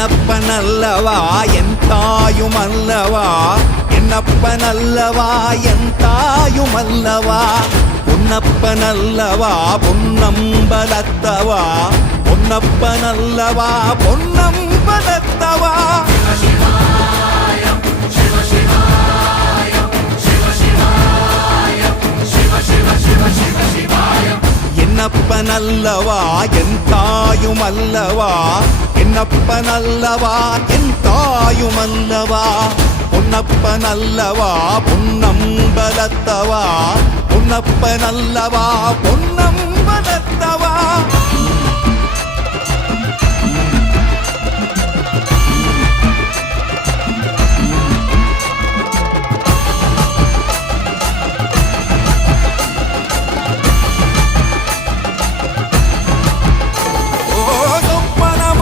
என்னப்பனல்லவா என் தாயுமல்லவா, என்னப்பனல்லவா என் தாயுமல்லவா, பொன்னப்பனல்லவா பொன்னம்பலத்தவா, பொன்னப்பனல்லவா பொன்னம்பலத்தவா. என்னப்பனல்லவா என் தாயுமல்லவா, என்னப்பனல்லவா என் தாயுமல்லவா, பொன்னப்பனல்லவா பொன்னம்பலத்தவா, பொன்னப்பனல்லவா பொன்னம்பலத்தவா.